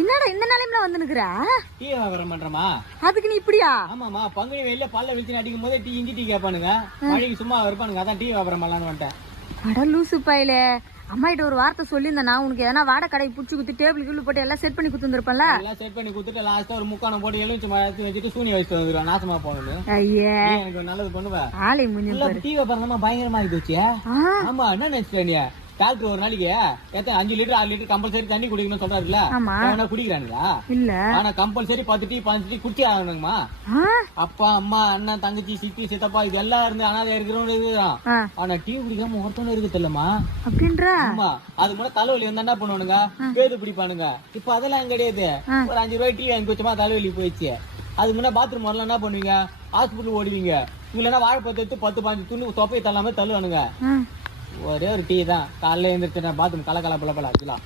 என்னடா இந்த நிலைமையில வந்து நிக்கிற? டீ வியாபாரம் பண்றமா? அதுக்கு நீ இப்படியா? ஆமாமா, பங்குனி வெயில்ல பல்ல விழிச்சு அடிக்கும் போது டீ இஞ்சி டீ கேட்பானுங்க, மழைக்கு சும்மா இருப்பானுங்க. அதான் டீ வியாபாரம் பண்ணலான்னு வந்துட்டேன். அட லூசு பையலே, அம்மா கிட்ட ஒரு வார்த்தை சொல்லியிருந்தேன். நான் உனக்கு எதனா வாடகை கடை புடிச்சு குத்து டேபிள் கிள்ளு போட்டு எல்லாம் செட் பண்ணி குத்துருப்பேன்ல. எல்லாம் செட் பண்ணி குத்துட்டு லாஸ்டா ஒரு முக்கானம் போட்டு எலுமிச்சு மரத்து வச்சுட்டு சூனி வச்சுட்டு வந்துருவேன். நாசமா போகணும். ஐயே, எனக்கு நல்லது பண்ணுவேன். ஆளை முன்னில் டீ வியாபாரம் தான் பயங்கரமா இருந்துச்சு. ஆமா, என்ன நினைச்சிட்ட நீ? டாக்டர் ஒரு நாளைக்கு 5 லிட்டர் 6 லிட்டர் கம்பல்சரி தண்ணி குடிக்கணும்னு சொல்றாருல்ல, அவனா குடிக்கிறானுங்களா? இல்ல, ஆனா கம்பல்சரி 10 டீ 15 டீ குடிச்சே ஆகணுங்கம்மா. அப்பா அம்மா அண்ணன் தங்கச்சி சித்தி சித்தப்பா இது எல்லாம் இருந்து அனாதை இருக்கிறவனு இருக்குறான். ஆனா டீ குடிக்காம ஒருத்தவனு இருக்கு தெரியலமா அப்படின்ற. ஆமா, அது முன்னாடி தலைவலி வந்தா என்ன பண்ணுவானுங்க? பேது பிடிப்பானுங்க. இப்ப அதெல்லாம் கிடையாது. ஒரு 5 ரூபாய் டீ வாங்கி குடிச்சமா தலைவலி போயிடுச்சு. அது முன்னாடி பாத்ரூம் வரலாம் என்ன பண்ணுவீங்க? ஹாஸ்பிட்டல் ஓடுவீங்க. இல்லைன்னா வாழைப்பத்து எடுத்து 10 15 துணி தொப்பையை தள்ளாம தள்ளுவானுங்க. ஒரே ஒரு டீ தான். காலையில எழுந்திரிச்சு பாத்ரூம் கலக்கலா பல